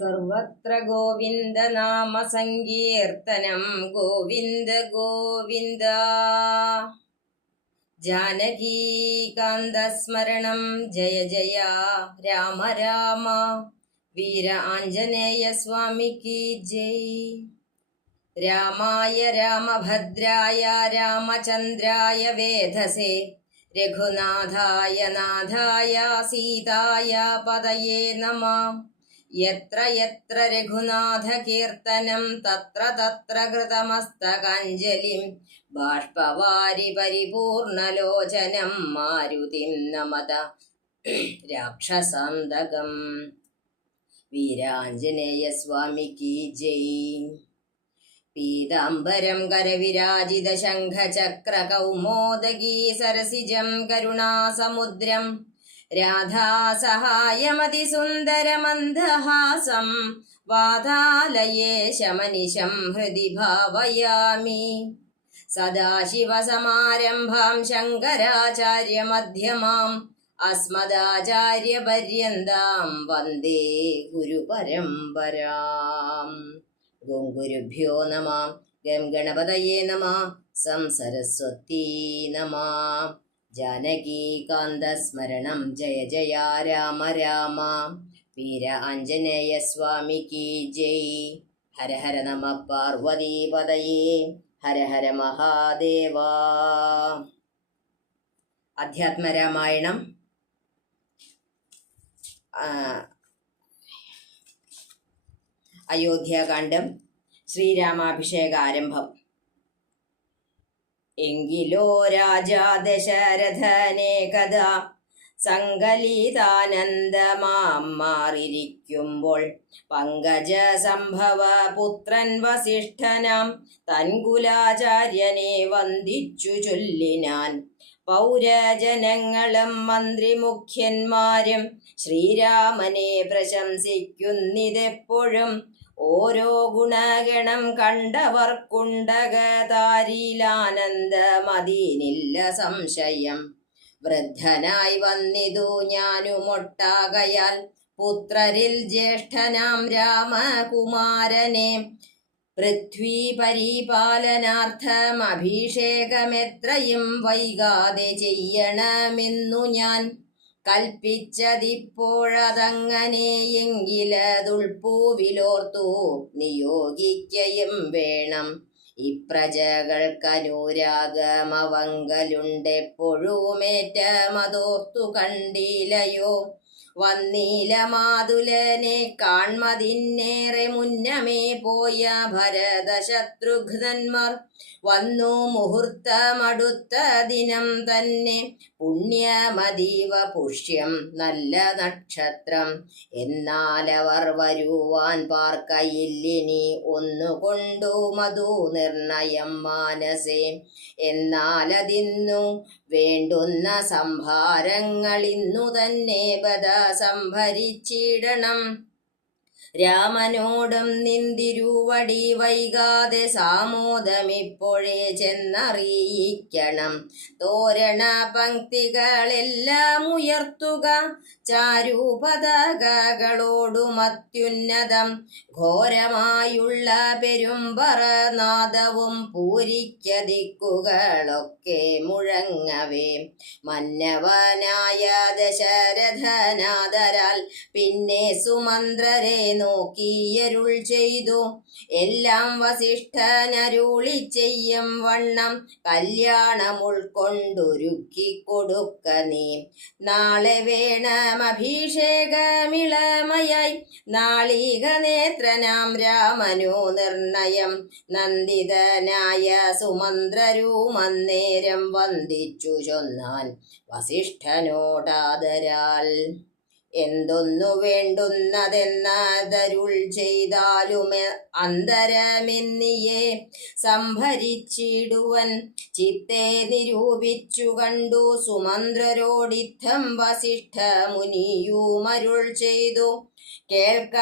സർവത്ര ഗോവിന്ദ നാമ സങ്കീർത്തനം ഗോവിന്ദ. ഗോവിന്ദ ജാനകീകാന്തസ്മരണം ജയ ജയ രാമ രാമ. വീര ആഞ്ജനേയ സ്വാമിക്ക് ജയ്. രാമായ രാമഭദ്രായ രാമചന്ദ്രായ വേധസേ. രഘുനാഥായ നാഥായ സീതായ പതയേ നമ. യത്ര യത്ര രഘുനാഥ കീർത്തനം തത്ര തത്ര കൃതമസ്തകാഞ്ജലിം ബാഷ്പവാരി പരിപൂർണലോചനം മാരുതിം നമത രാക്ഷസാന്തകം. വീരാഞ്ജനേയ സ്വാമിക്ക് ജയ്. പീതാംബരം കരവിരാജിത ശംഖചക്ര കൗമോദഗീ സരസിജം കരുണാസമുദ്രം. രാധാസഹായമതിസുന്ദരമന്ദഹാസം വാതാലയേ ശമനിശം ഹൃദി ഭാവയാമി. സദാശിവസമാരംഭാം ശങ്കരാചാര്യമധ്യമാം അസ്മദാചാര്യപര്യന്താം വന്ദേ ഗുരുപരമ്പരാം. ഗുരുഭ്യോ നമ. ഗം ഗണപതയേ നമ. സംസരസ്വത്തീ നമ. ജാനകീകാന്തസ്മരണം ജയ ജയ രാമ രാമ. വീര ആഞ്ജനേയ സ്വാമിക്ക് ജയ്. ഹര ഹര നമ പാർവതീപതയേ ഹര ഹര മഹാദേവ. അധ്യാത്മരാമായണം അയോധ്യാകാന്ഡം. ശ്രീരാമാഭിഷേക ആരംഭം എങ്കിലോ രാജാ ദശരഥനെ കഥ. സങ്കലിതാനന്ദമാം മാറിയിരിക്കുമ്പോൾ പങ്കജ സംഭവ പുത്രൻ വസിഷ്ഠനാം തൻകുലാചാര്യനെ വന്ദിച്ചു ചൊല്ലിനാൻ. പൗരജനങ്ങളും മന്ത്രിമുഖ്യന്മാരും ശ്രീരാമനെ പ്രശംസിക്കുന്നിതെപ്പോഴും ഓരോ ഗുണഗണം കണ്ടവർക്കുണ്ടകതാരിലാനന്ദമതീനില്ല സംശയം. വൃദ്ധനായി വന്നിതു ഞാനുമൊട്ടാകയാൽ പുത്രരിൽ ജ്യേഷ്ഠനാം രാമകുമാരനെ. പൃഥ്വി പരിപാലനാർത്ഥം അഭിഷേകമെത്രയും വൈകാതെ ചെയ്യണമെന്നു ഞാൻ കൽപ്പിച്ചതിപ്പോഴതങ്ങനെയെങ്കിലതുൾപ്പൂവിലോർത്തു നിയോഗിക്കയും വേണം. ഇപ്രജകൾക്കനുരാഗമവങ്കലുണ്ടെപ്പോഴുമേറ്റമതോർത്തു കണ്ടിലയോ വന്നീല മാതുലനെ കാൺമതിന്നേറെ മുന്നമേ പോയ ഭരതശത്രുഘ്നന്മാർ വന്നു മുഹൂർത്തമടുത്ത ദിനം തന്നെ പുണ്യമതീവ പുഷ്യം നല്ല നക്ഷത്രം. എന്നാലവർ വരുവാൻ പാർക്കയില്ലിനി ഒന്നുകൊണ്ടു മധു നിർണയം മാനസേ. എന്നാലതിന്നു വേണ്ടുന്ന സംഭാരങ്ങൾ ഇന്നു തന്നെ ബദ സംഭരിച്ചിടണം രാമനോടും നിന്തിരുവടി വൈകാതെ സാമോദമിപ്പോഴേ ചെന്നറിയിക്കണം. തോരണ പങ്ക്തികളെല്ലാം ഉയർത്തുക. ചാരുപതകകളോടും അത്യുന്നതം. ഘോരമായുള്ള പെരുമ്പറനാദവും പൂരിക്കതിക്കുകളൊക്കെ മുഴങ്ങവേ. മന്നവനായ ദശരഥനാദരാൽ പിന്നെ സുമന്ത്രരെ നോക്കിയരുൾ ചെയ്തു. എല്ലാം വസിഷ്ഠനരുളി ചെയ്യും വണ്ണം. കല്യാണം ഉൾക്കൊണ്ടൊരുക്കി കൊടുക്ക നീ. നാളെ വേണം അഭിഷേകമിളമയായി. നാളിക നേത്രനാം രാമനു നിർണയം. നന്ദിതനായ സുമന്ത്രരൂമന്നേരം വന്ദിച്ചു ചൊന്നാൻ വസിഷ്ഠനോടാദരാൽ. എന്തൊന്നു വേണ്ടുന്നതെന്നതരുൾ ചെയ്താലും അന്തരമെന്നിയെ സംഭരിച്ചിടുവൻ. ചിത്തെ നിരൂപിച്ചു കണ്ടു സുമന്ത്രരോടിത്തം വസിഷ്ഠ മുനിയുമരുൾ ചെയ്തു. കേൾക്ക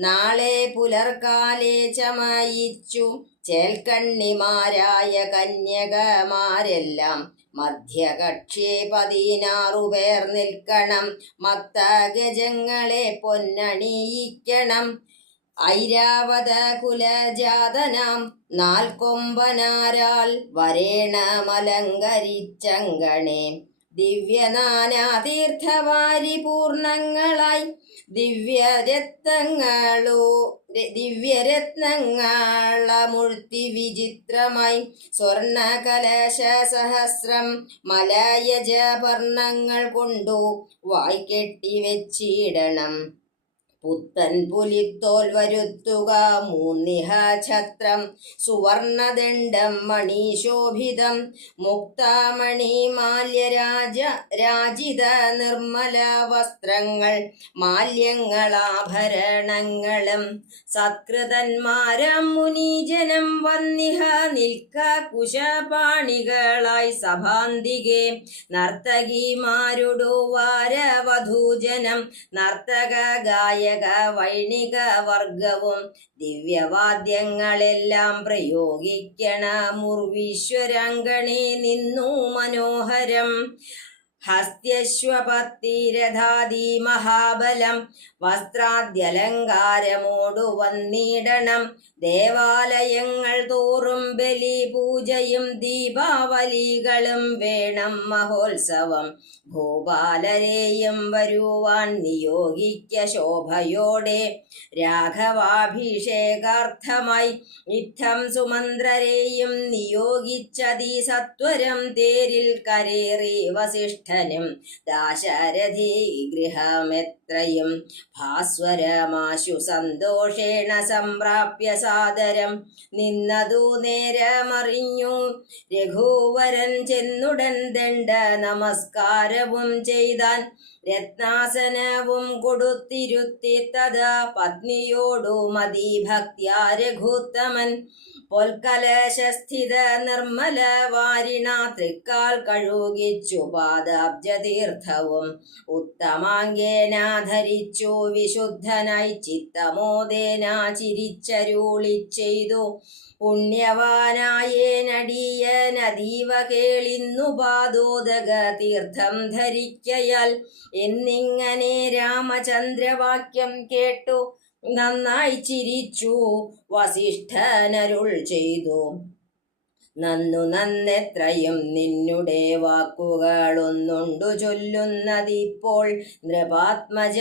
നാളെ പുലർക്കാലെ ചമയിച്ചു. ചേൽക്കണ്ണിമാരായ കന്യകമാരെല്ലാം മധ്യകക്ഷിയെ പതിനാറു പേർ നിൽക്കണം. മത്തഗജങ്ങളെ പൊന്നണിയിക്കണം. ഐരാവത കുലജാതനാം നാൽക്കൊമ്പനാരാൽ വരേണമലങ്കരിച്ചങ്കണേ. ദിവ്യനാനാതീർത്ഥവാരി പൂർണങ്ങളായി ദിവ്യരത്നങ്ങളോ ദിവ്യരത്നങ്ങളമുഴ്ത്തി വിചിത്രമായി സ്വർണ കലശ സഹസ്രം മലയജപർണങ്ങൾ കൊണ്ടു വായ്ക്കെട്ടി വെച്ചിടണം. പുത്തൻ പുലിത്തോൽ വരുത്തുക. മൂന്നിഹ ഛത്രം സുവർണദണ്ഡം മണിശോഭിതം. മുക്താമണി മാല്യരാജ രാജിത നിർമ്മല വസ്ത്രങ്ങൾ മാല്യങ്ങളാഭരണങ്ങളും സത്കൃതന്മാരം മുനീജനം വന്നിഹ നിൽക്ക കുശപാണികളായി സഭാന്തികെ. നർത്തകിമാരുടു വാരവധൂജനം നർത്തക ഗായക വൈണിക വർഗവും ദിവ്യവാദ്യങ്ങളെല്ലാം പ്രയോഗിക്കണ മുർവീശ്വരങ്കണി നിന്നു മനോഹരം. ഹസ്ത്യശ്വപത്തിരഥാദി മഹാബലം വസ്ത്രാദ്യലങ്കാരമോടു വന്നിടണം. ദേവാലയങ്ങൾ തോറും ബലി പൂജയും ദീപാവലികളും വേണം മഹോത്സവം. ഭൂപാലരെയും വരുവാൻ നിയോഗിക്ക ശോഭയോടെ രാഘവാഭിഷേകാർത്ഥമായി ഇത്തം സുമന്ത്രരെയും നിയോഗിച്ചതി സത്വരം തേരിൽ കരേറി വസിഷ്ഠനും ദാശരഥി ഗൃഹമെത്രയും ഭാസ്വരമാശു സന്തോഷേണ സംപ്രാപ്യ സാദരം. നിന്നതു നേരമറിഞ്ഞു രഘുവരൻ ചെന്നുടൻ ദണ്ഡ നമസ്കാരവും ചെയ്താൻ രത്നാസനവും കൊടുത്തിരുത്തി തഥാ പത്നിയോടു മതി ഭക്തിയാ രഘുത്തമൻ. പൊൽക്കലശസ്ഥിത നിർമ്മല വാരിണ തൃക്കാൽ കഴുകിച്ചു പാദാബ്ജതീർത്ഥവും ഉത്തമാംഗേന ധരിച്ചു വിശുദ്ധനായി ചിത്തമോദേന ചിരിച്ചരുളി ചെയ്തു പുണ്യവാനായേനടിയനതീവ കേളിന്നു പാദോദക തീർത്ഥം ധരിക്കയാൽ എന്നിങ്ങനെ രാമചന്ദ്രവാക്യം കേട്ടു. നന്നായി ചിരിച്ചു വസിഷ്ഠനരുൾ ചെയ്തു. നന്നു നന്നെത്രയും നിന്നുടെ വാക്കുകളൊന്നുണ്ടു ചൊല്ലുന്നതിപ്പോൾ. നൃപാത്മജ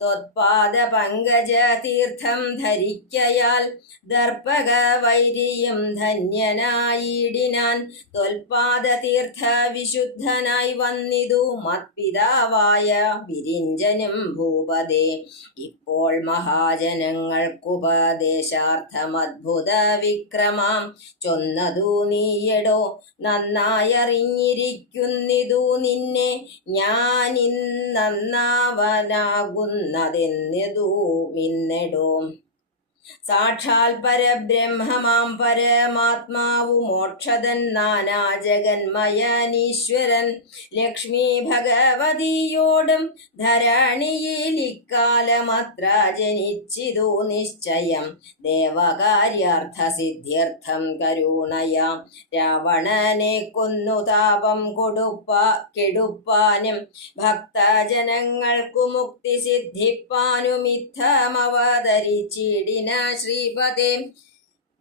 ത്വത്പാദ പങ്കജ തീർത്ഥം ധരിക്കയാൽ ദർപ്പക വൈരിയും ധന്യനായിടിനാൻ. ത്വൽപാദ തീർത്ഥ വിശുദ്ധനായി വന്നിതു മത്പിതാവായ വിരിഞ്ചനും ഭൂപതേ. ഇപ്പോൾ മഹാജനങ്ങൾക്കുപദേശാർത്ഥമദ്ഭുത വിക്രമാം ചൊന്നതു നീയടോ നന്നായറിഞ്ഞിരിക്കുന്നിതു നിന്നെ. ഞാൻ നന്നാവനാകുന്നതെന്നതു മിന്നെടോ. സാക്ഷാൽ പരബ്രഹ്മമാം പരമാത്മാവു മോക്ഷതൻ നാനാ ജഗന്മയനീശ്വരൻ ലക്ഷ്മി ഭഗവതിയോടും ധരണിയിൽ ഇക്കാലമത്ര ജനിച്ചിതു നിശ്ചയം. ദേവകാര്യാർത്ഥ സിദ്ധ്യർത്ഥം കരുണയാം. രാവണനെ കൊന്നു താപം കൊടുപ്പ കെടുപ്പാനും ഭക്തജനങ്ങൾക്കു മുക്തി സിദ്ധിപ്പാനും ശ്രീപദേ.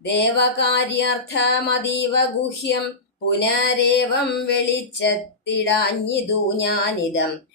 ദേവകാര്യാർത്ഥമതീവ ഗുഹ്യം പുനരേവം വെളിച്ചത്തിടാഞ്ഞിതു ഞാനിതം.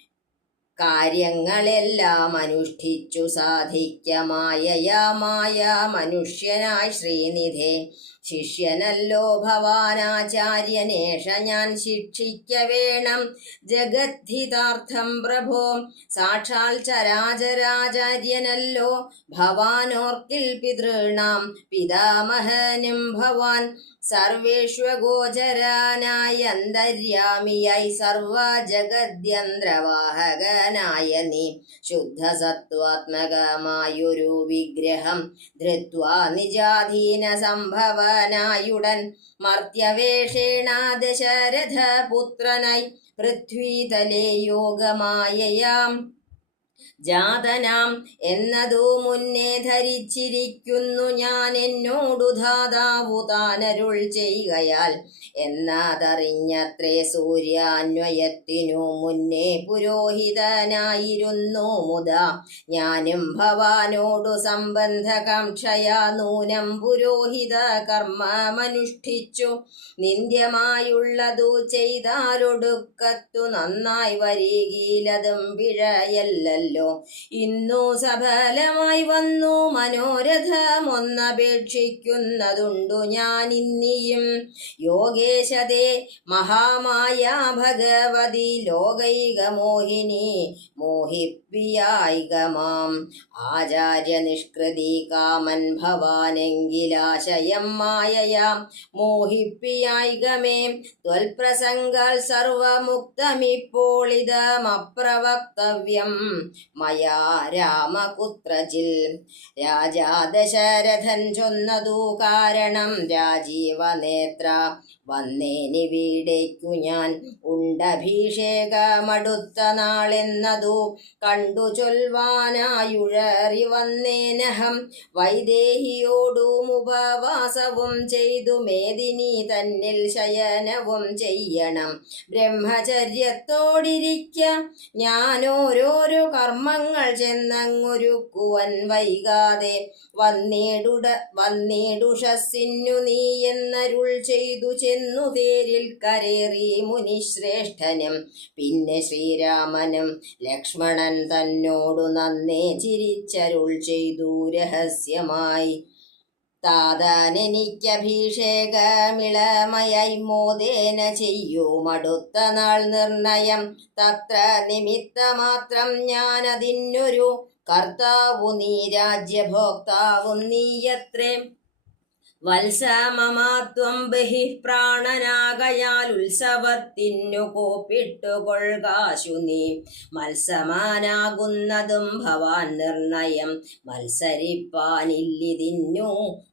കാര്യങ്ങളെല്ലാം അനുഷ്ഠിച്ചു സാധിക്കമായയാമായ മനുഷ്യനായി ശ്രീനിധേ. ശിഷ്യനല്ലോ ഭവാനാചാര്യനേഷ ഞാൻ ശിക്ഷിക്ക വേണം. ജഗദ്ധിതാർത്ഥം പ്രഭോ. സാക്ഷാൽ ചരാചരാചാര്യനല്ലോ ഭവാനോർക്കിൽ പിതൃണാം. പിതാമഹനും ഭവാൻ. സർവേഷ്വഗോചരാനായി സർവ ജഗദ്യന്ത്രവാഹകനായ നീ. ശുദ്ധസത്വാത്മകമായൊരു വിഗ്രഹം ധൃത്വാ നിജാധീന സംഭവനായുടൻ മർത്യവേഷേണ ദശരഥപുത്രനായി പൃഥ്വീതലേ യോഗമായയാം. ജാതനാം എന്നതു മുന്നേ ധരിച്ചിരിക്കുന്നു ഞാൻ എന്നോടു ധാതാവു താനരുൾ ചെയ്യുകയാൽ. എന്നതറിഞ്ഞത്രേ സൂര്യാന്വയത്തിനു മുന്നേ പുരോഹിതനായിരുന്നു മുത. ഞാനും ഭവാനോടു സംബന്ധകാംക്ഷയാ നൂനം പുരോഹിത കർമ്മമനുഷ്ഠിച്ചു. നിന്ദ്യമായുള്ളതു ചെയ്താലൊടുക്കത്തു നന്നായി വരികീലതും പിഴയല്ലല്ലോ. ഇന്നു സഫലമായി വന്നു മനോരഥമൊന്നപേക്ഷിക്കുന്നതുണ്ടു ഞാൻ ഇന്നിയും യോഗേശതേ മഹാമായ ഭഗവതി ലോകൈക മോഹിനി മോഹിപ്പിയായികമാം ആചാര്യ നിഷ്കൃതി കാമൻ ഭവാനെങ്കിലാശയം മായയാം. മോഹിപ്പിയായികമേ ത്വൽപ്രസംഗാൽ സർവമുക്തമിപ്പോളിതമപ്രവക്തവ്യം മയാ രാമകുത്രജിൽ രാജാ ദശരഥൻ ചൊന്നതു കാരണം രാജീവനേത്ര വന്നേനി വീടേക്കു ഞാൻ. ഉണ്ടഭിഷേകമടുത്ത നാളെന്നതു കണ്ടു ചൊൽവാനായുഴറി വന്നേനഹം. വൈദേഹിയോടും ഉപവാസവും ചെയ്തു മേദിനി തന്നിൽ ശയനവും ചെയ്യണം. ബ്രഹ്മചര്യത്തോടിരിക്ക ഞാനോരോരോ കർമ്മങ്ങൾ ചെന്നങ്ങൊരുക്കുവൻ വൈകാതെ വന്നേടുട വന്നേടുഷസിന്നു നീ എന്നരുൾ ചെയ്തു ചെന്നു തേരിൽ കരേറി മുനിശ്രേഷ്ഠനും പിന്നെ ശ്രീരാമനും. ലക്ഷ്മണൻ തന്നോടു നന്നേ ചിരിച്ചരുൾ ചെയ്തു രഹസ്യമായി. താതാനെനിക്കഭിഷേകമിളമയായി മോദേന ചെയ്യൂമടുത്ത നാൾ നിർണയം. തത്ര നിമിത്തമാത്രം ഞാനതിനൊരു കർത്താവു നീ രാജ്യഭോക്താവും നീയത്രേ. വത്സമമാത്വം ബഹി പ്രാണനാകയാൽ ഉത്സവത്തിനു കോപ്പിട്ടുകൊൾകാശു നീ മത്സമാനാകുന്നതും ഭവാൻ നിർണയം മത്സരിപ്പാനില്ലിതിന്നു.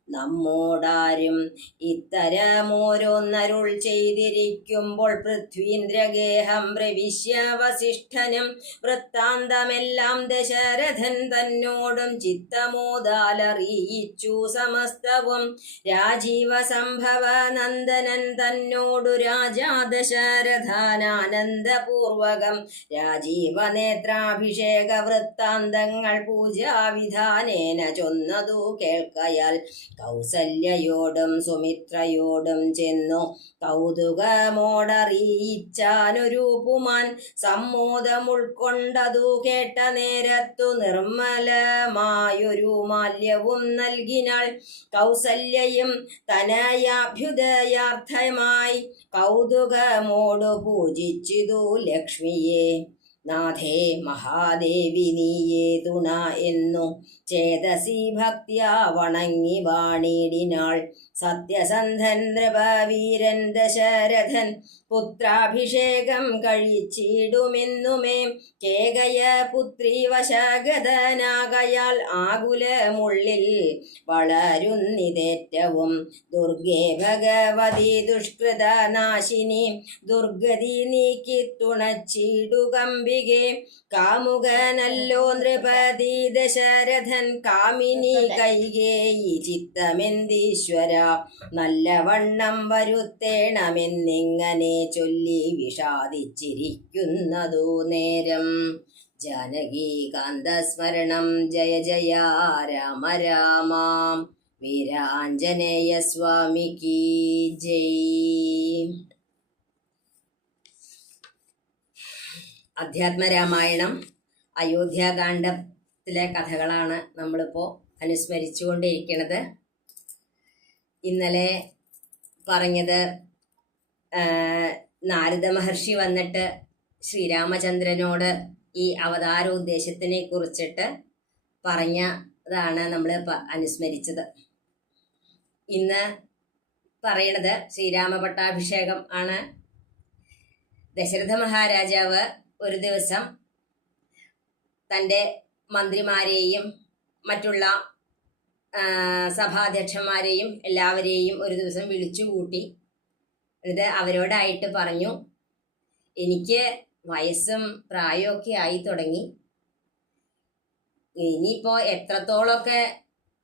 നമ്മോടാരും ഇത്തരമോരോന്നരുൾ ചെയ്തിരിക്കുമ്പോൾ പൃഥ്വീന്ദ്രഗേഹം പ്രവിശ്യ വസിഷ്ഠനും വൃത്താന്തമെല്ലാം ദശരഥൻ തന്നോടും ചിത്തമോദാലറിയിച്ചു സമസ്തവും. രാജീവ സംഭവ നന്ദനൻ തന്നോടു രാജാ ദശരഥാനാനന്ദപൂർവകം രാജീവ നേത്രാഭിഷേക വൃത്താന്തങ്ങൾ പൂജാവിധാനേന ചൊന്നതു കേൾക്കയാൽ കൗസല്യയോടും സുമിത്രയോടും ചെന്നു. കൗതുകമോടറിയിച്ചാനൊരു പുമാൻ സമ്മോദം ഉൾക്കൊണ്ടതു കേട്ട നേരത്തു നിർമ്മലമായൊരു മാല്യവും നൽകിനാൾ. കൗസല്യയും തനയാഭ്യുദയാർത്ഥമായി കൗതുകമോടു പൂജിച്ചിതു ലക്ഷ്മിയെ. നാഥേ മഹാദേവി നീയേ തുണ എന്നു ചേതസി ഭക്തിയാ വണങ്ങി വാണിടിനാൾ. സത്യസന്ധൻ നൃപവീരൻ ദശരഥൻ പുത്രാഭിഷേകം കഴിച്ചിടുമെന്നുമേ. കേകയ പുത്രി വശാഗതനാകയാൽ ആകുലമുള്ളിൽ വളരുന്നിതേറ്റവും. ദുർഗേ ഭഗവതി ദുഷ്കൃത നാശിനി ദുർഗതി നീക്കി തുണച്ചിടുകമ്പികെ കാമുകനല്ലോ നൃപതി ദശരഥൻ കാമിനി കൈകേയി ചിത്തമെന്തീശ്വര നല്ലവണ്ണം വരുത്തേണമെന്നിങ്ങനെ ചൊല്ലി വിഷാദിച്ചിരിക്കുന്നതു നേരം. ജാനകീകാന്തസ്മരണം ജയ ജയ രാമ രാമ. വീരാഞ്ജനേയ സ്വാമിക്ക് ജയ്. അധ്യാത്മരാമായണം അയോധ്യാകാന്ഡത്തിലെ കഥകളാണ് നമ്മളിപ്പോൾ അനുസ്മരിച്ചുകൊണ്ടിരിക്കുന്നത് ഇന്നലെ പറഞ്ഞത് നാരദ മഹർഷി വന്നിട്ട് ശ്രീരാമചന്ദ്രനോട് ഈ അവതാരോദ്ദേശത്തിനെ കുറിച്ചിട്ട് പറഞ്ഞതാണ് നമ്മൾ അനുസ്മരിച്ചത്. ഇന്ന് പറയണത് ശ്രീരാമ പട്ടാഭിഷേകം ആണ്. ദശരഥ മഹാരാജാവ് ഒരു ദിവസം തന്റെ മന്ത്രിമാരെയും മറ്റുള്ള സഭാധ്യക്ഷന്മാരെയും എല്ലാവരെയും ഒരു ദിവസം വിളിച്ചു കൂട്ടി എന്നിട്ട് അവരോടായിട്ട് പറഞ്ഞു എനിക്ക് വയസ്സും പ്രായമൊക്കെ ആയി തുടങ്ങി. ഇനിയിപ്പോൾ എത്രത്തോളമൊക്കെ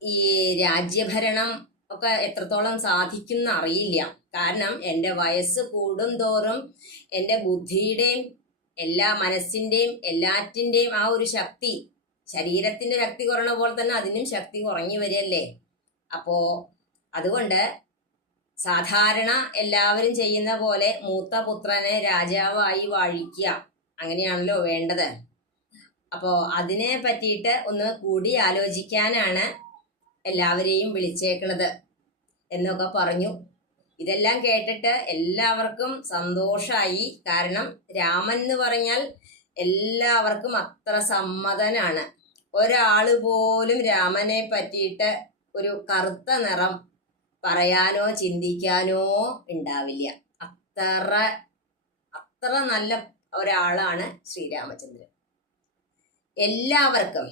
ഈ രാജ്യഭരണം ഒക്കെ എത്രത്തോളം സാധിക്കും അറിയില്ല. കാരണം എന്റെ വയസ്സ് കൂടും തോറും എന്റെ ബുദ്ധിയുടെയും എല്ലാ മനസ്സിന്റെയും എല്ലാറ്റിന്റെയും ആ ഒരു ശക്തി ശരീരത്തിന്റെ ശക്തി കുറഞ്ഞ പോലെ തന്നെ അതിനും ശക്തി കുറഞ്ഞു വരികയല്ലേ? അപ്പോ അതുകൊണ്ട് സാധാരണ എല്ലാവരും ചെയ്യുന്ന പോലെ മൂത്ത പുത്രനെ രാജാവായി വാഴിക്കുക. അങ്ങനെയാണല്ലോ വേണ്ടത്. അപ്പോ അതിനെ പറ്റിയിട്ട് ഒന്ന് കൂടി ആലോചിക്കാനാണ് എല്ലാവരെയും വിളിച്ചേക്കണത് എന്നൊക്കെ പറഞ്ഞു. ഇതെല്ലാം കേട്ടിട്ട് എല്ലാവർക്കും സന്തോഷമായി കാരണം രാമൻ എന്ന് പറഞ്ഞാൽ എല്ലാവർക്കും അത്ര സമ്മതനാണ്. ഒരാൾ പോലും രാമനെ പറ്റിയിട്ട് ഒരു കറുത്ത നിറം പറയാനോ ചിന്തിക്കാനോ ഉണ്ടാവില്ല. അത്ര അത്ര നല്ല ഒരാളാണ് ശ്രീരാമചന്ദ്രൻ. എല്ലാവർക്കും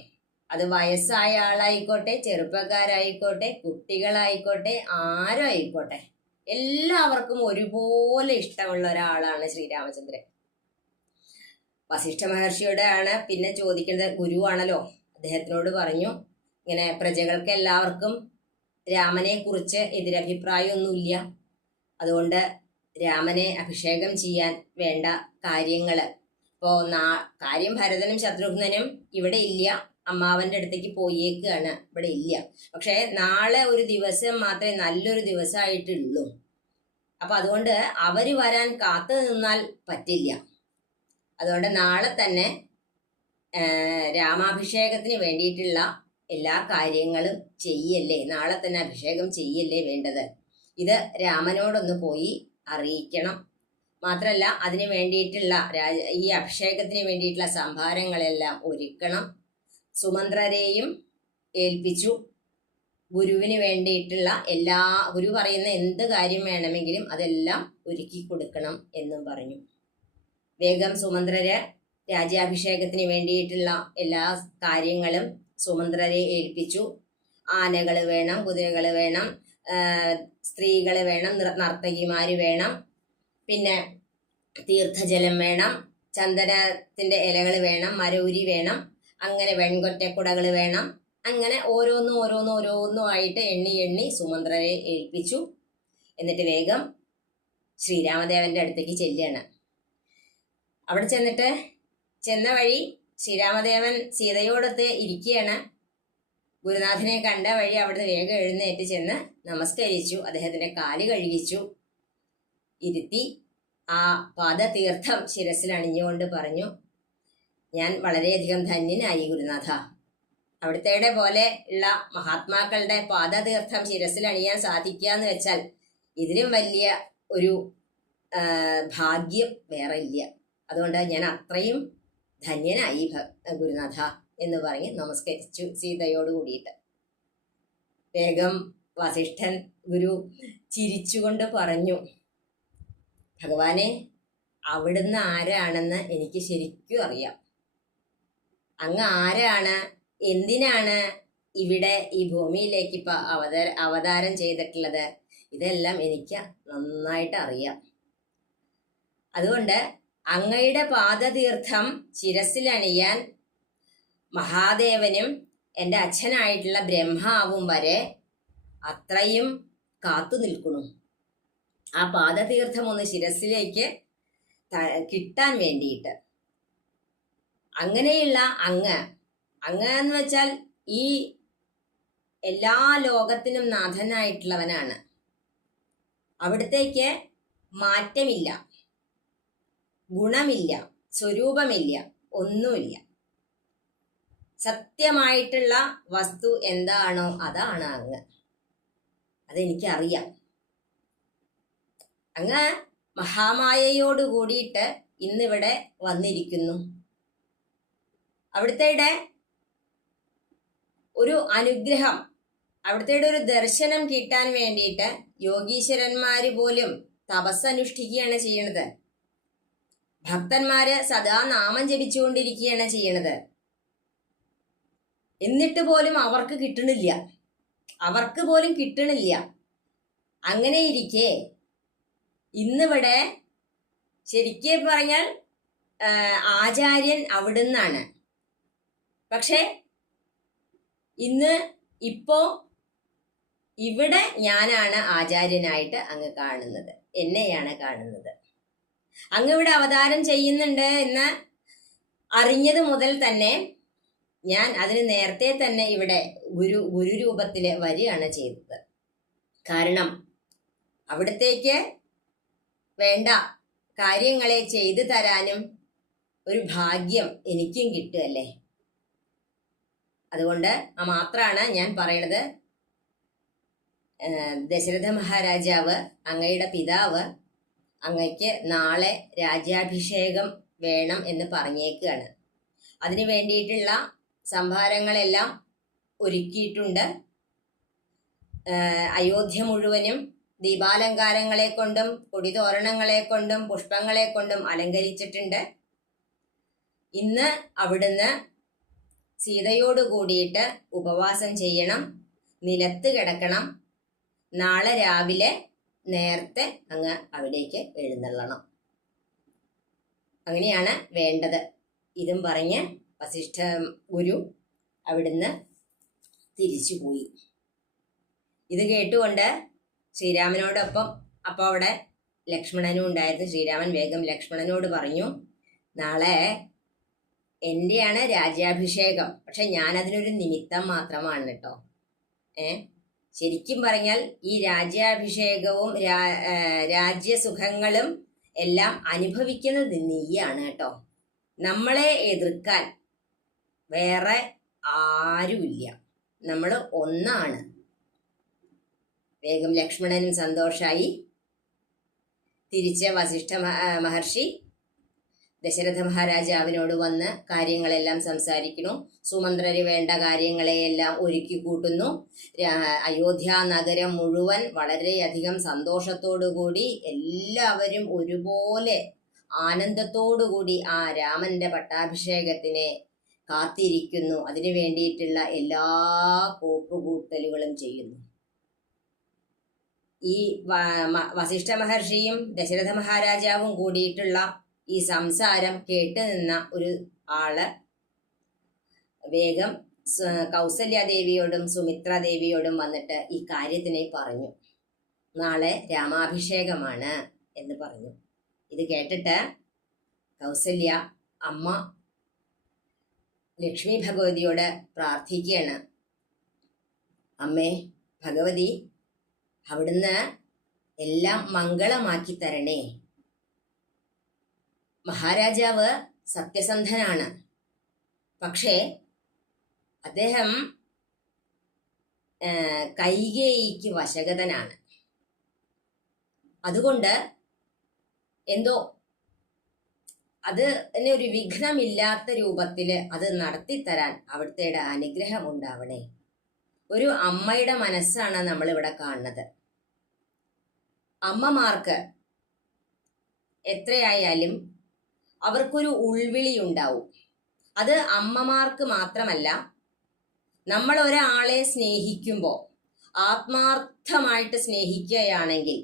അത് വയസ്സായ ആളായിക്കോട്ടെ ചെറുപ്പക്കാരായിക്കോട്ടെ കുട്ടികളായിക്കോട്ടെ ആരും ആയിക്കോട്ടെ എല്ലാവർക്കും ഒരുപോലെ ഇഷ്ടമുള്ള ഒരാളാണ് ശ്രീരാമചന്ദ്രൻ. വസിഷ്ഠ മഹർഷിയുടെ ആണ് പിന്നെ ചോദിക്കേണ്ടത് ഗുരുവാണല്ലോ. അദ്ദേഹത്തിനോട് പറഞ്ഞു ഇങ്ങനെ പ്രജകൾക്ക് എല്ലാവർക്കും രാമനെ കുറിച്ച് എതിരഭിപ്രായമൊന്നുമില്ല. അതുകൊണ്ട് രാമനെ അഭിഷേകം ചെയ്യാൻ വേണ്ട കാര്യങ്ങൾ ഇപ്പോ നാ കാര്യം ഭരതനും ശത്രുഘ്നനും ഇവിടെ ഇല്ല. അമ്മാവന്റെ അടുത്തേക്ക് പോയേക്കാണ്. ഇവിടെ ഇല്ല. പക്ഷെ നാളെ ഒരു ദിവസം മാത്രമേ നല്ലൊരു ദിവസമായിട്ടുള്ളൂ. അപ്പൊ അതുകൊണ്ട് അവർ വരാൻ കാത്തു നിന്നാൽ പറ്റില്ല. അതുകൊണ്ട് നാളെ തന്നെ രാമാഭിഷേകത്തിന് വേണ്ടിയിട്ടുള്ള എല്ലാ കാര്യങ്ങളും ചെയ്യല്ലേ? നാളെ തന്നെ അഭിഷേകം ചെയ്യല്ലേ വേണ്ടത്? ഇത് രാമനോടൊന്ന് പോയി അറിയിക്കണം. മാത്രമല്ല അതിന് വേണ്ടിയിട്ടുള്ള ഈ അഭിഷേകത്തിന് വേണ്ടിയിട്ടുള്ള സംഭാരങ്ങളെല്ലാം ഒരുക്കണം. സുമന്ത്രരെയും ഏൽപ്പിച്ചു. ഗുരുവിന് വേണ്ടിയിട്ടുള്ള എല്ലാ ഗുരു പറയുന്ന എന്ത് കാര്യം വേണമെങ്കിലും അതെല്ലാം ഒരുക്കി കൊടുക്കണം എന്നും പറഞ്ഞു. വേഗം സുമന്ത്രര് രാജ്യാഭിഷേകത്തിന് വേണ്ടിയിട്ടുള്ള എല്ലാ കാര്യങ്ങളും സുമന്ത്രരെ ഏൽപ്പിച്ചു. ആനകൾ വേണം കുതിരകൾ വേണം സ്ത്രീകൾ വേണം നർത്തകിമാർ വേണം. പിന്നെ തീർത്ഥജലം വേണം ചന്ദനത്തിന്റെ ഇലകൾ വേണം മരൂരി വേണം അങ്ങനെ വെൺകൊറ്റക്കുടകൾ വേണം. അങ്ങനെ ഓരോന്നും ഓരോന്നും ഓരോന്നും ആയിട്ട് എണ്ണി എണ്ണി സുമന്ത്രരെ ഏൽപ്പിച്ചു. എന്നിട്ട് വേഗം ശ്രീരാമദേവന്റെ അടുത്തേക്ക് ചെല്ലുകയാണ്. അവിടെ ചെന്നിട്ട് ചെന്ന വഴി ശ്രീരാമദേവൻ സീതയോടൊത്ത് ഇരിക്കുകയാണ് ഗുരുനാഥനെ കണ്ട വഴി അവിടുന്ന് വേഗം എഴുന്നേറ്റ് ചെന്ന് നമസ്കരിച്ചു. അദ്ദേഹത്തിന്റെ കാൽ കഴുകിച്ചു. ഇരുത്തി ആ പാദതീർത്ഥം ശിരസിൽ അണിഞ്ഞുകൊണ്ട് പറഞ്ഞു ഞാൻ വളരെയധികം ധന്യനായി ഗുരുനാഥ. അവിടുത്തെ പോലെ ഉള്ള മഹാത്മാക്കളുടെ പാദതീർത്ഥം ശിരസിൽ അണിയാൻ സാധിക്കുക എന്ന് വെച്ചാൽ ഇതിലും വലിയ ഒരു ഭാഗ്യം വേറെ ഇല്ല. അതുകൊണ്ട് ഞാൻ അത്രയും ധന്യനായി ഗുരുനാഥ എന്ന് പറഞ്ഞ് നമസ്കരിച്ചു സീതയോട് കൂടിയിട്ട് വേഗം വസിഷ്ഠൻ ഗുരു ചിരിച്ചുകൊണ്ട് പറഞ്ഞു ഭഗവാനെ അവിടുന്ന് ആരാണെന്ന് എനിക്ക് ശരിക്കും അറിയാം. അങ്ങ് ആരാണ്? എന്തിനാണ് ഇവിടെ ഈ ഭൂമിയിലേക്ക് ഇപ്പൊ അവതാര അവതാരം ചെയ്തിട്ടുള്ളത്? ഇതെല്ലാം എനിക്ക് നന്നായിട്ട് അറിയാം. അതുകൊണ്ട് അങ്ങയുടെ പാദതീർത്ഥം ശിരസിലണിയാൻ മഹാദേവനും എന്റെ അച്ഛനായിട്ടുള്ള ബ്രഹ്മാവും വരെ അത്രയും കാത്തു നിൽക്കുന്നു. ആ പാദതീർത്ഥം ഒന്ന് ശിരസിലേക്ക് കിട്ടാൻ വേണ്ടിയിട്ട്. അങ്ങനെയുള്ള അങ്ങ് അങ്ങ് എന്ന് വെച്ചാൽ ഈ എല്ലാ ലോകത്തിനും നാഥനായിട്ടുള്ളവനാണ്. അവിടത്തേക്ക് മാറ്റമില്ല. ഗുണമില്ല സ്വരൂപമില്ല ഒന്നുമില്ല. സത്യമായിട്ടുള്ള വസ്തു എന്താണോ അതാണ് അങ്ങ്. അതെനിക്കറിയാം. അങ്ങ് മഹാമായയോട് കൂടിയിട്ട് ഇന്നിവിടെ വന്നിരിക്കുന്നു. അവിടുത്തെ ഒരു അനുഗ്രഹം അവിടുത്തെ ഒരു ദർശനം കിട്ടാൻ വേണ്ടിയിട്ട് യോഗീശ്വരന്മാര് പോലും തപസ്സനുഷ്ഠിക്കുകയാണ് ചെയ്യണത്. ഭക്തന്മാര് സദാ നാമം ജപിച്ചുകൊണ്ടിരിക്കുകയാണ് ചെയ്യണത്. എന്നിട്ട് പോലും അവർക്ക് കിട്ടണില്ല. അവർക്ക് പോലും കിട്ടണില്ല. അങ്ങനെ ഇരിക്കെ. ഇന്നിവിടെ ശരിക്കും പറഞ്ഞാൽ ആചാര്യൻ അവിടുന്നാണ്. പക്ഷേ ഇന്ന് ഇപ്പോ ഇവിടെ ഞാനാണ് ആചാര്യനായിട്ട് അങ്ങ് കാണുന്നത്. എന്നെയാണ് കാണുന്നത്. അങ്ങ് ഇവിടെ അവതാരം ചെയ്യുന്നുണ്ട് എന്ന് അറിഞ്ഞത് മുതൽ തന്നെ ഞാൻ അതിന് നേരത്തെ തന്നെ ഇവിടെ ഗുരു ഗുരു രൂപത്തിൽ വരികയാണ് ചെയ്തത്. കാരണം അവിടത്തേക്ക് വേണ്ട കാര്യങ്ങളെ ചെയ്തു തരാനും ഒരു ഭാഗ്യം എനിക്കും കിട്ടുമല്ലേ അതുകൊണ്ട് ആ മാത്രമാണ് ഞാൻ പറയണത്. ദശരഥ മഹാരാജാവ് അങ്ങയുടെ പിതാവ് അങ്ങയ്ക്ക് നാളെ രാജ്യാഭിഷേകം വേണം എന്ന് പറഞ്ഞേക്കുകയാണ് അതിനു വേണ്ടിയിട്ടുള്ള സംഭാരങ്ങളെല്ലാം ഒരുക്കിയിട്ടുണ്ട്. അയോധ്യ മുഴുവനും ദീപാലങ്കാരങ്ങളെ കൊണ്ടും കൊടിതോരണങ്ങളെ കൊണ്ടും പുഷ്പങ്ങളെ കൊണ്ടും അലങ്കരിച്ചിട്ടുണ്ട്. ഇന്ന് അവിടുന്ന് സീതയോട് കൂടിയിട്ട് ഉപവാസം ചെയ്യണം. നിലത്ത് കിടക്കണം. നാളെ രാവിലെ നേരത്തെ അങ്ങ് അവിടേക്ക് എഴുന്നള്ളണം. അങ്ങനെയാണ് വേണ്ടത്. ഇതും പറഞ്ഞ് വസിഷ്ഠ ഗുരു അവിടുന്ന് തിരിച്ചുപോയി ഇത് കേട്ടുകൊണ്ട് ശ്രീരാമനോടൊപ്പം അപ്പോൾ അവിടെ ലക്ഷ്മണനും ഉണ്ടായിരുന്നു. ശ്രീരാമൻ വേഗം ലക്ഷ്മണനോട് പറഞ്ഞു നാളെ എന്റെയാണ് രാജ്യാഭിഷേകം. പക്ഷെ ഞാനതിനൊരു നിമിത്തം മാത്രമാണ് കേട്ടോ ഏ? ശരിക്കും പറഞ്ഞാൽ ഈ രാജ്യാഭിഷേകവും രാജ്യസുഖങ്ങളും എല്ലാം അനുഭവിക്കുന്നത് നീയാണ് കേട്ടോ. നമ്മളെ എതിർക്കാൻ വേറെ ആരുമില്ല. നമ്മൾ ഒന്നാണ്. വേഗം ലക്ഷ്മണനും സന്തോഷായി. തിരിച്ച വസിഷ്ഠ മഹർഷി ദശരഥ മഹാരാജാവിനോട് വന്ന് കാര്യങ്ങളെല്ലാം സംസാരിക്കുന്നു. സുമന്ത്രര് വേണ്ട കാര്യങ്ങളെയെല്ലാം ഒരുക്കി കൂട്ടുന്നു. അയോധ്യ നഗരം മുഴുവൻ വളരെയധികം സന്തോഷത്തോടുകൂടി എല്ലാവരും ഒരുപോലെ ആനന്ദത്തോടുകൂടി ആ രാമന്റെ പട്ടാഭിഷേകത്തിനെ കാത്തിരിക്കുന്നു. അതിനു വേണ്ടിയിട്ടുള്ള എല്ലാ കോപ്പുകൂട്ടലുകളും ചെയ്യുന്നു. ഈ വസിഷ്ഠ മഹർഷിയും ദശരഥ മഹാരാജാവും കൂടിയിട്ടുള്ള ഈ സംസാരം കേട്ട് നിന്ന ഒരു ആൾ വേഗം കൗസല്യാദേവിയോടും സുമിത്രാദേവിയോടും വന്നിട്ട് ഈ കാര്യത്തിനെ പറഞ്ഞു. നാളെ രാമാഭിഷേകമാണ് എന്ന് പറഞ്ഞു. ഇത് കേട്ടിട്ട് കൗസല്യ അമ്മ ലക്ഷ്മി ഭഗവതിയോട് പ്രാർത്ഥിക്കുകയാണ്. അമ്മേ ഭഗവതി അവിടുന്ന് എല്ലാം മംഗളമാക്കി തരണേ. മഹാരാജാവ് സത്യസന്ധനാണ്. പക്ഷേ അദ്ദേഹം കൈകേയിക്ക് വശഗതനാണ്. അതുകൊണ്ട് എന്തോ അത് ഒരു വിഘ്നമില്ലാത്ത രൂപത്തിൽ അത് നടത്തിത്തരാൻ അവിടുത്തെ അനുഗ്രഹം ഉണ്ടാവണേ ഒരു അമ്മയുടെ മനസ്സാണ് നമ്മൾ ഇവിടെ കാണുന്നത്. അമ്മമാർക്ക് എത്രയായാലും അവർക്കൊരു ഉൾവിളി ഉണ്ടാവും അത് അമ്മമാർക്ക് മാത്രമല്ല നമ്മൾ ഒരാളെ സ്നേഹിക്കുമ്പോൾ ആത്മാർത്ഥമായിട്ട് സ്നേഹിക്കുകയാണെങ്കിൽ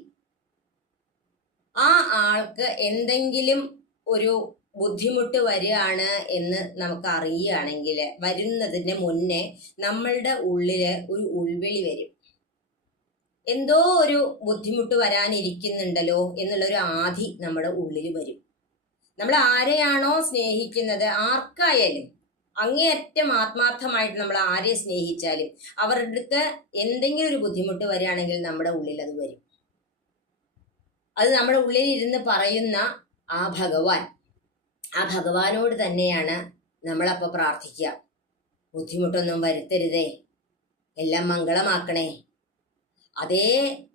ആ ആൾക്ക് എന്തെങ്കിലും ഒരു ബുദ്ധിമുട്ട് വരികയാണ് എന്ന് നമുക്ക് അറിയുകയാണെങ്കിൽ വരുന്നതിന് മുന്നേ നമ്മളുടെ ഉള്ളിൽ ഒരു ഉൾവിളി വരും. എന്തോ ഒരു ബുദ്ധിമുട്ട് വരാനിരിക്കുന്നുണ്ടല്ലോ എന്നുള്ളൊരു ആധി നമ്മുടെ ഉള്ളിൽ വരും. നമ്മൾ ആരെയാണോ സ്നേഹിക്കുന്നത്? ആർക്കായാലും. അങ്ങേയറ്റം ആത്മാർത്ഥമായിട്ട് നമ്മൾ ആരെ സ്നേഹിച്ചാലും അവർക്ക് എന്തെങ്കിലും ഒരു ബുദ്ധിമുട്ട് വരികയാണെങ്കിൽ നമ്മുടെ ഉള്ളിൽ അത് വരും. അത് നമ്മുടെ ഉള്ളിൽ ഇരുന്ന് പറയുന്ന ആ ഭഗവാൻ. ആ ഭഗവാനോട് തന്നെയാണ് നമ്മളപ്പോൾ പ്രാർത്ഥിക്കുക. ബുദ്ധിമുട്ടൊന്നും വരുത്തരുതേ. എല്ലാം മംഗളമാക്കണേ. അതേ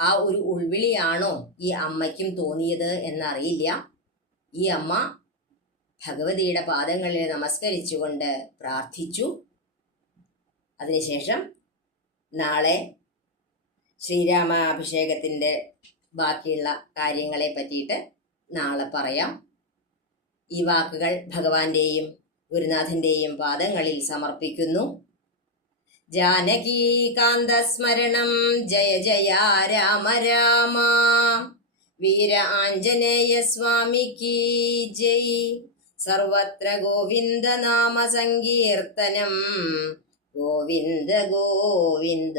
ആ ഒരു ഉൾവിളിയാണോ ഈ അമ്മയ്ക്കും തോന്നിയത് എന്നറിയില്ല. ഈ അമ്മ ഭഗവതിയുടെ പാദങ്ങളിൽ നമസ്കരിച്ചുകൊണ്ട് പ്രാർത്ഥിച്ചു. അതിനുശേഷം നാളെ ശ്രീരാമാഭിഷേകത്തിന്റെ ബാക്കിയുള്ള കാര്യങ്ങളെ പറ്റിയിട്ട് നാളെ പറയാം. ഈ വാക്കുകൾ ഭഗവാന്റെയും ഗുരുനാഥന്റെയും പാദങ്ങളിൽ സമർപ്പിക്കുന്നു. ജാനകീകാന്തസ്മരണം ജയ ജയ രാമ രാമ. വീര ആഞ്ജനേയ സ്വാമിക്ക് ജയ്. സർവത്ര ഗോവിന്ദ നാമ സങ്കീർത്തനം. ഗോവിന്ദ ഗോവിന്ദ.